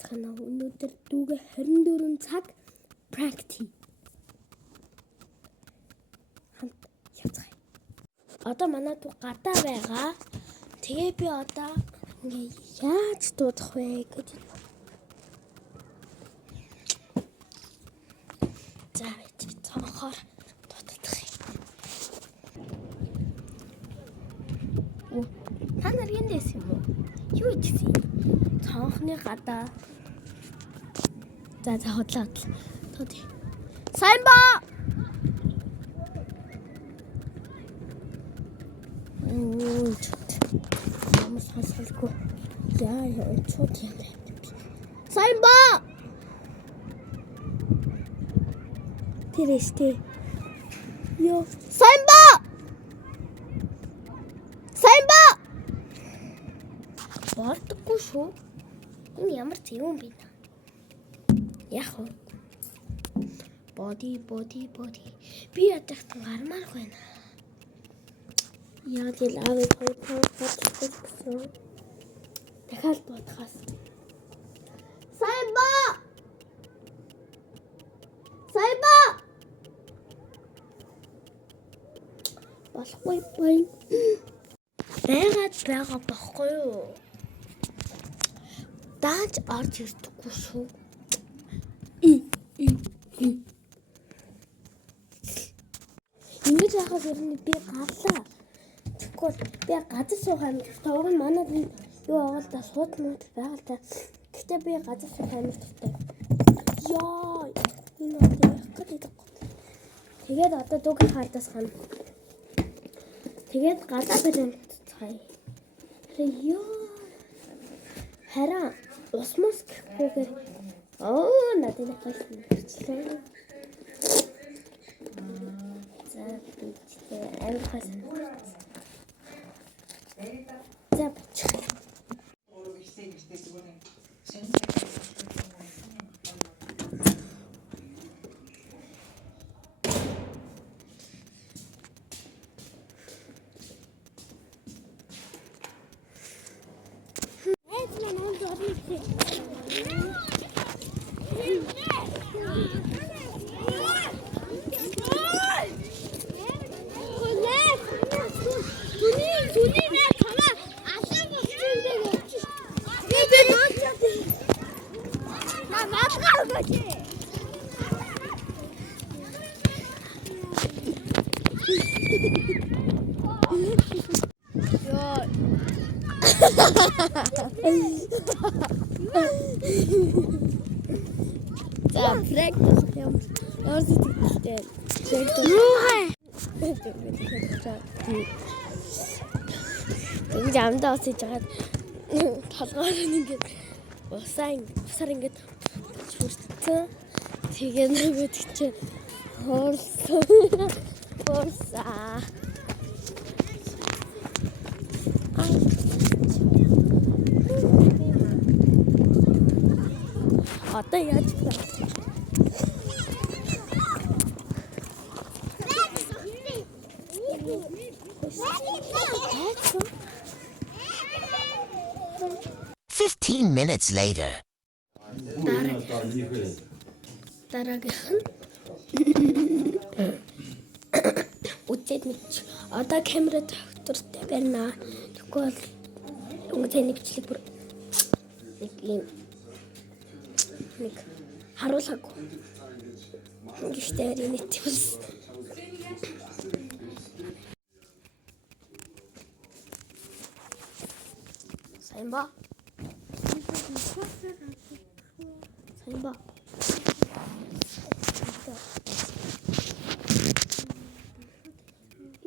яцгаана. Өнөөдөр дүүгээ 24 цаг практик. Хамт яцгаая. Одоо манай дүү гадаа байгаа. Тэгээ би одоо ингээ яаж дуудах вэ гэж. За чи цонхоор дуудах юм. Та нар эндээс юм уу? Юу гэсэн? Цонхны гадаа. За хотлоо. Тод. Сайн ба. Ямар сонсголгүй. Яа, чууд юм бэ? Сайн ба. Тэрэштэй. Йоо, сайн ба. Сайн ба. Болдоггүй шүү. Энэ ямар зөвөн бэ? Яг уу. Body. Би ядахтан гармаар байна. Яа тийм аваад гэсэн. Дахиад бодхоос. Сайн ба. Сайн ба. Болохгүй бай. Байгаа бохгүй юу? Дааж орж ирдэггүй шүү. Ингэж яхаас өрний би гарлаа. Тэгвэл би газар суух юм. Тог нь манад юу аваад та суудлууд байгаа л та. Гэхдээ би газар суух юм хэрэгтэй. Яа, энэ одоо яг гэдэг. Тэгээд одоо дүүгийн хаалтаас гана. Тэгээд гадаа баримт цай. Яа. Хараа усмас гэхгүйгээр надад хэлсэн. За бичээ амхаас. За бичих. じゃあプレックスやらせてきてプレックスТэгж амдаа усаж жагаад толгоор ингээд усаар ингээд шүртсэн. Тэгээ нөгөөд чи хуурсаа. Одоо яаж вэ? 15 minutes later. Дараагийн үтээд мэд. Одоо камера доктортай байна. Тэгвэл өнгөтэй бичлэг бүр нэг харуулаагүй. Гэхдээ энэ тиймс. Сайн ба.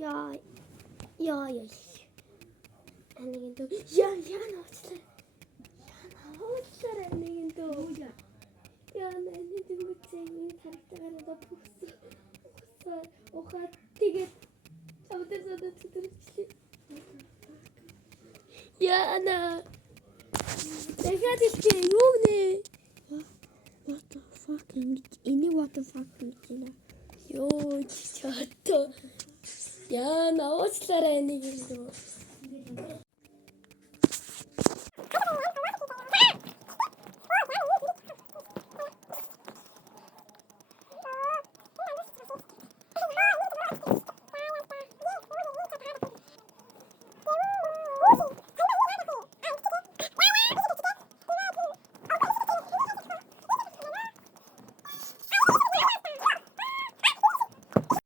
Ja. Anigin to. Yan avçlar. Anigin to. Yan anigin to senin karakterine de pusu. O kadar tiget. Çabuk tuturucu. Yana. Ne kadar işte yok ne? What the fuck? Ini what the fuck ini? Yo, çatto. Ya навчлаарай нэг юм.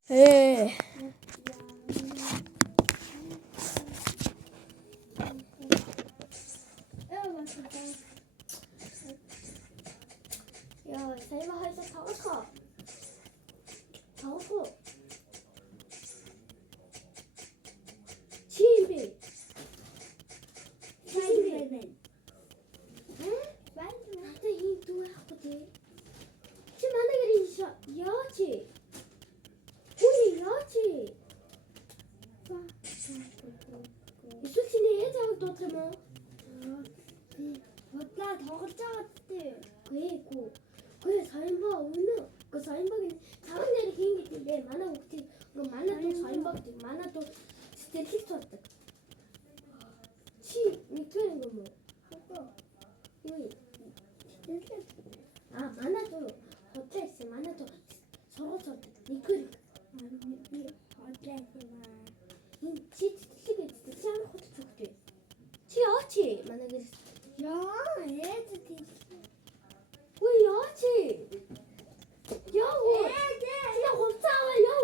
Яа, сайн хайса тоглох. Тоглох. Чимби. Чимби. Надад ийм дүү яахгүй тий. Чи манайгаар яач? Үгүй яач? Эсвэл чи нэ яагаад дуудах юм уу? Бодлоо тоглож байгаа тий. Гүй саянбаа өнөө. Гүй саянбагийн таван нэр хийн гэдэг лээ. Манай хүүхдийг манай дуу саянбаа гэдэг. Манай дуу сэтгэлийг тулдаг. Чи нэгтгэр юм уу? Юу? Манай дуу хотлайс манай дуу сургууль сурдаг. Нэгтгэр. Хотлайс юм аа. Чи сэтгэлийг гэдэг. Чи ямар хөтлөж өгдөө? Чи яач? Манайгаар яа, ээж тий. Ой яач? Яа. Я хуцаа яа.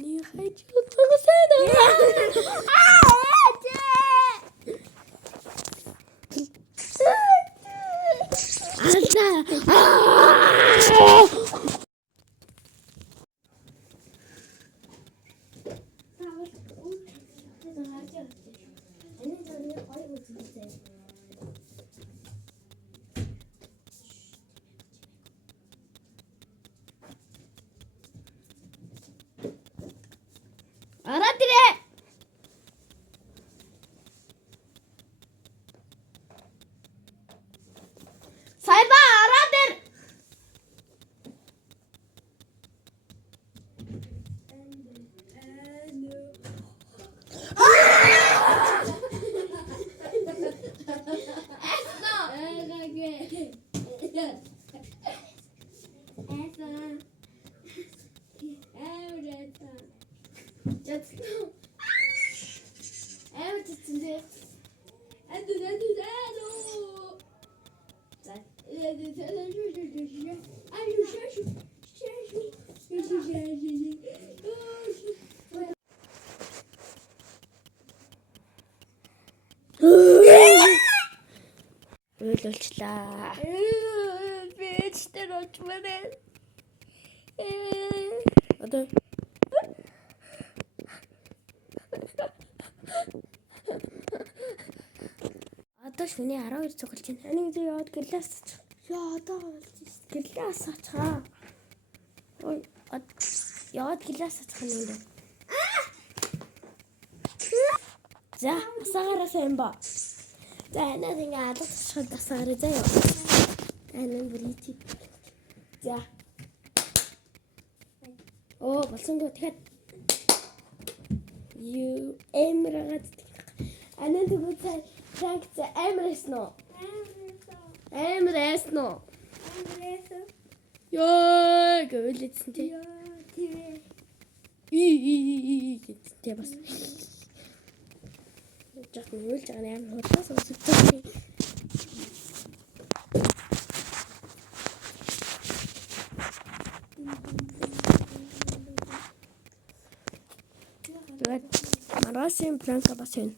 Чиний хайж утгасана. Араад ирээ. Сайба араад ир. Үйлүүлчлээ. Би ч тэр очмаар. Одоо шүний 12 цуглаж байна. Энийг яваад гэлээс. Яа одоо гэлээс ачаа. Ой яваад гэлээс ачах юм даа. За, асаагараасаа юм ба. За, энэс ингээ алгасчихад асаараа заяа. Энэн бүрийти. За. Оо, болсонгүй тэгэхэд юу эмрагаад анаа тэгвэл Frank Emresno. Ёо, гэлээдсэн тий. Тий бас. Жах нүүлж байгаа юм хурдаас өсөлтөө. Тэгээд Марасын Франка бас юм.